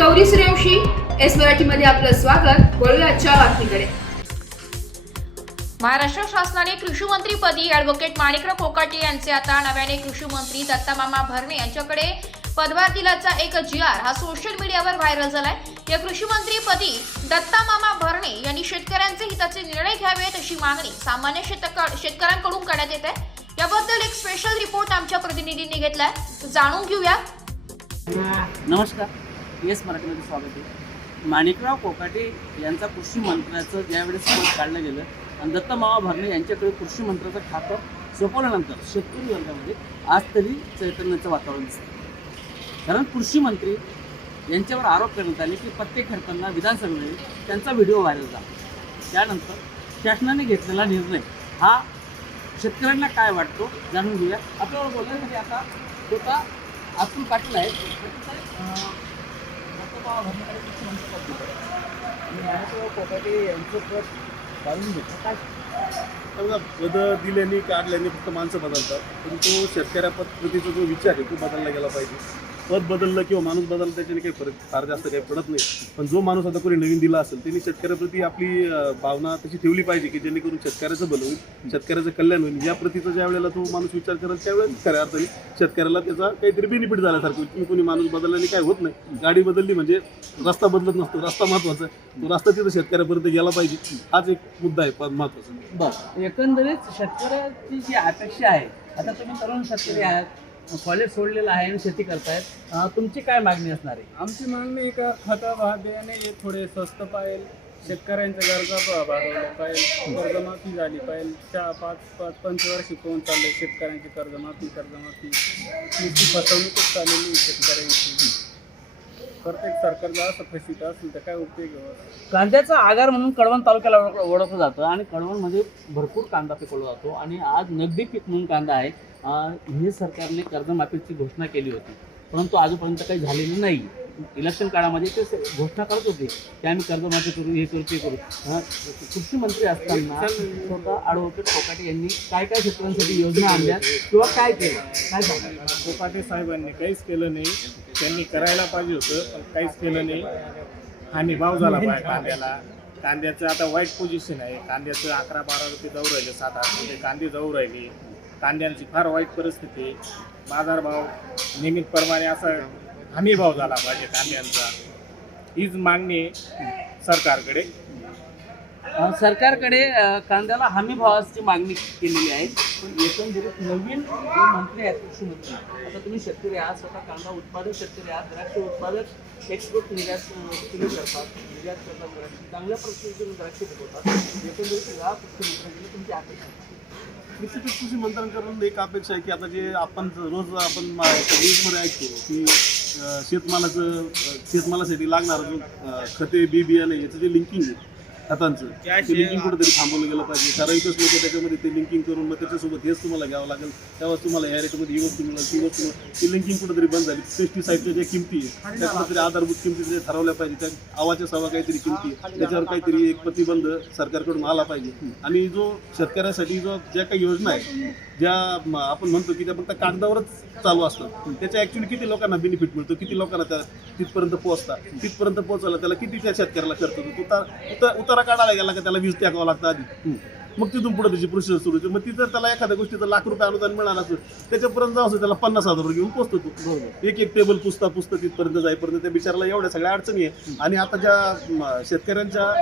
Gauri Suryavanshi. S मराठीमध्ये आपलं स्वागत. वळूया आजच्या बातमीकडे. महाराष्ट्र शासनाने कृषी मंत्रीपदी ॲडव्होकेट माणिकराव कोकाटे यांचे आता नव्याने कृषी मंत्री दत्तामामा भरणे यांच्याकडे पदभार दिल्याचा एक GR हा सोशल मीडियावर व्हायरल झालाय. या कृषी मंत्रीपदी दत्तामामा भरणे यांनी शेतकऱ्यांचे हिताचे निर्णय घ्यावेत अशी मागणी सामान्य शेतकऱ्यांकडून करण्यात येत आहे. याबद्दल एक स्पेशल रिपोर्ट आमच्या प्रतिनिधींनी घेतलाय, जाणून घेऊया. नमस्कार, एस मराठीमध्ये स्वागत आहे. माणिकराव कोकाटे यांचा कृषी मंत्र्याचं ज्यावेळेस पद काढलं गेलं आणि दत्तामामा भरणे यांच्याकडे कृषी मंत्र्याचं खातं सोपवल्यानंतर शेतकरी वर्गामध्ये आज तरी चैतन्याचं वातावरण दिसतं. कारण कृषी मंत्री यांच्यावर आरोप करण्यात आले की पत्ते खेळताना विधानसभेमध्ये त्यांचा व्हिडिओ व्हायरल झाला. त्यानंतर शासनाने घेतलेला निर्णय हा शेतकऱ्यांना काय वाटतो जाणून घेऊया. आपल्याला बोलण्यासाठी आता स्वतः अतुल पाटील आहेत. दत्तामामा भरणेकडे कृषी मंत्रिपद दिलं आणि माणिकराव कोकाटे यांचं पद काढून घेतलं. काय समजा पद दिल्याने काढल्याने फक्त माणसं बदलतात, पण तो शेतकऱ्याप्रतीचा जो विचार आहे तो बदलला गेला पाहिजे. पद बदललं किंवा माणूस बदलला त्याच्याने काही फरक फार जास्त काही पडत नाही. पण जो माणूस आता कोणी नवीन दिला असेल त्यांनी शेतकऱ्याप्रती आपली भावना तशी ठेवली पाहिजे की जेणेकरून शेतकऱ्याचं भलं होईल, शेतकऱ्याचं कल्याण होईल. या प्रतीचा ज्या वेळेला तो माणूस विचार करेल त्यावेळेस खऱ्या अर्थाने शेतकऱ्याला त्याचा काहीतरी बेनिफिट झाल्यासारखं होईल. तुम्ही कोणी माणूस बदलल्याने काय होत नाही. गाडी बदलली म्हणजे रस्ता बदलत नसतो, रस्ता महत्त्वाचा आहे. तो रस्ता तिथं शेतकऱ्यापर्यंत गेला पाहिजे, हाच एक मुद्दा आहे महत्त्वाचा. बरं, एकंदरीत शेतकऱ्याची जी अपेक्षा आहे, आता तुम्ही तरुण शेतकरी आहात, कॉलेज सोडलेलं आहे आणि शेती करतायत, तुमची काय मागणी असणार आहे? आमची मागणी का खतं भाव हे थोडे स्वस्त पाहिजे, शेतकऱ्यांच्या गरजा भागवल्या पाहिजे, कर्जमाफी झाली पाहिजे. 5 पंचवर्षी कोण चाललंय शेतकऱ्यांची कर्जमाफी नुसती फसवणूकच चाललेली शेतकऱ्यांची. प्रत्येक सरकार जर असं फसित असेल तर काय उपयोग आहे? कांद्याचा आगार म्हणून कळवण तालुक्याला ओळखलं जातं आणि कळवणमध्ये भरपूर कांदा पिकवला जातो आणि आज नगदी पीक म्हणून कांदा आहे. हे सरकारने कर्जमाफीची घोषणा केली होती, परंतु आजपर्यंत काही झालेली नाही. इलेक्शन काळामध्ये ते घोषणा करत होते की आम्ही कर्जमाफी करू, हे करू, ते करू. कृषी मंत्री असताना स्वतः ॲडव्होकेट कोकाटे यांनी काय काय शेतकऱ्यांसाठी योजना आणल्या किंवा काय केलं, काय सांगा? कोकाटे साहेबांनी काहीच केलं नाही. त्यांनी करायला पाहिजे होतं पण काहीच केलं नाही. हमी भाव झाला पाहिजे कांद्याला. कांद्याचं आता वाईट पोझिशन आहे. कांद्याचं 11-12 रुपये जाऊ राहिले, 7-8 रुपये कांदे जाऊ राहिले. कांद्यांची फार वाईट परिस्थिती आहे. बाजारभाव नियमितप्रमाणे असा हमी भाव झाला पाहिजे कांद्यांचा. हीच मागणी सरकारकडे. सरकारकडे कांद्याला हमी भावाची मागणी केलेली आहे. पण एकंदरीत नवीन जे मंत्री आहेत कृषी मंत्री, आता तुम्ही शेतकरी आहात, स्वतः कांदा उत्पादक शेतकरी आहात, द्राक्ष उत्पादक एक्सपोर्ट निर्यात करतात, द्राक्ष चांगल्या पद्धतीने द्राक्ष पिकवतात. एकंदरीत या कृषी मंत्र्यांकडे तुमची अपेक्षा? निश्चितच कृषी मंत्र्यांकडून एक अपेक्षा आहे की आता जे आपण रोज न्यूजमध्ये ऐकतो की शेतमालासाठी लागणारं जो खते बी बियाणे याचं जे लिंकिंग आहे खतांचं, ते लिंकिंग कुठेतरी थांबवलं गेलं पाहिजे. ठराविकच लोक त्याच्यामध्ये ते लिंकिंग करून मग त्याच्यासोबत हेच तुम्हाला घ्यावं लागेल, तेव्हाच तुम्हाला या रेटमध्ये ही वस्तू मिळेल, ती वस्तू मिळेल. ती लिंकिंग कुठेतरी बंद झाली. पेस्टिसाईडच्या ज्या किमती आहे त्या कुठेतरी आधारभूत किमती जे ठरवल्या पाहिजे, त्या आवाच्या सवा काहीतरी किमती आहे त्याच्यावर काहीतरी एक प्रतिबंध सरकारकडून आला पाहिजे. आणि जो शेतकऱ्यासाठी ज्या काही योजना आहे, ज्या आपण म्हणतो की त्या फक्त कागदावरच चालू असतात, त्याच्या ॲक्च्युली किती लोकांना बेनिफिट मिळतो, किती लोकांना त्या तिथपर्यंत पोहोचायला त्याला किती त्या शेतकऱ्याला खर्च होतो. उतारा काढायला गेला का त्याला वीज टाकावं लागतं आधी, मग तिथून पुढे त्याची प्रोसेस सुरू होते. मग तिथं त्याला एखाद्या गोष्टीचं ₹1,00,000 अनुदान मिळालं असेल त्याच्यापर्यंत जाऊ त्याला ₹50,000 घेऊन पोचतो तो. बरोबर, एक टेबल पुसता तिथपर्यंत जाईपर्यंत त्या बिचाराला एवढ्या सगळ्या अडचणी आहे. आणि आता ज्या शेतकऱ्यांच्या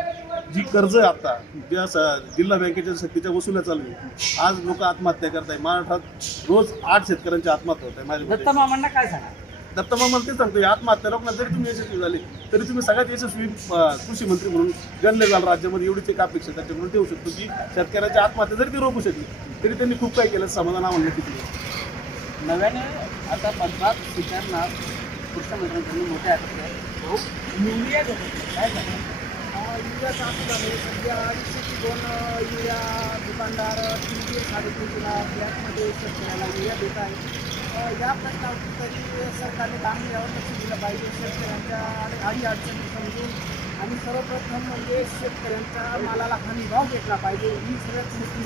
जी कर्ज आहे, आता ज्या जिल्हा बँकेच्या शक्तीच्या वसुल्या चालू आहे, आज लोक आत्महत्या करताय. महाराष्ट्रात रोज 8 शेतकऱ्यांची आत्महत्या होत आहे. माझ्या दत्तामामांना काय सांगा? दत्तामामा ते सांगतो, आत्महत्या लोकांना जरी तुम्ही यशस्वी झाले तरी तुम्ही सगळ्यात यशस्वी कृषी मंत्री म्हणून गणले जाल राज्यामध्ये. एवढीच एक अपेक्षा त्याच्याकडून ठेवू शकतो की शेतकऱ्याच्या आत्महत्या जरी ते रोखू शकली तरी त्यांनी खूप काही केलं. समाधान आम्हाला तिथे नव्याने आता पदभार स्वीकारणार कृषी मंत्र्यांकडून मोठ्या अपेक्षा युरिया काय सांगा? युरियाचं असं झालं सध्या 250 युरिया दुकानदार 3-3.5 यामध्ये शेतकऱ्याला युरिया देत आहे. या प्रकारची तरी सरकारने काम यावर लक्ष दिलं पाहिजे. शेतकऱ्यांच्या अडी अडचणी समजून आणि सर्वप्रथम म्हणजे शेतकऱ्यांच्या मालाला हमी भाव घेतला पाहिजे. ही सगळ्यात मोठी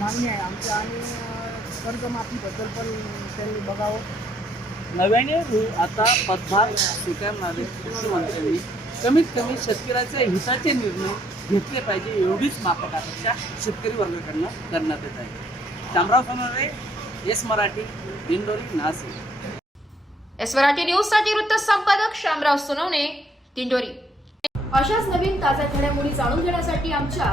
मागणी आहे आमच्या. आणि कर्जमाफीबद्दल पण त्यांनी बघावं. नव्याने आता पदभार स्वीकारणारे कृषी मंत्र्यांनी कमीत कमी शेतकऱ्याच्या हिताचे निर्णय घेतले पाहिजे एवढीच माफक अपेक्षा शेतकरी वर्गाकडनं करण्यात येत आहे. शामराव सोनवणे, एस मराठी, दिंडोरी, नाशिक. एस मराठी न्यूजसाठी वृत्त संपादक शामराव सोनवणे, दिंडोरी. अशाच नवीन ताज्या घडामोडी जाणून घेण्यासाठी आमच्या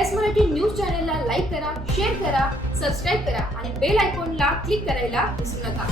एस मराठी न्यूज चॅनलला लाईक करा, शेअर करा, सबस्क्राईब करा आणि बेल आयकॉनला क्लिक करायला विसरू नका.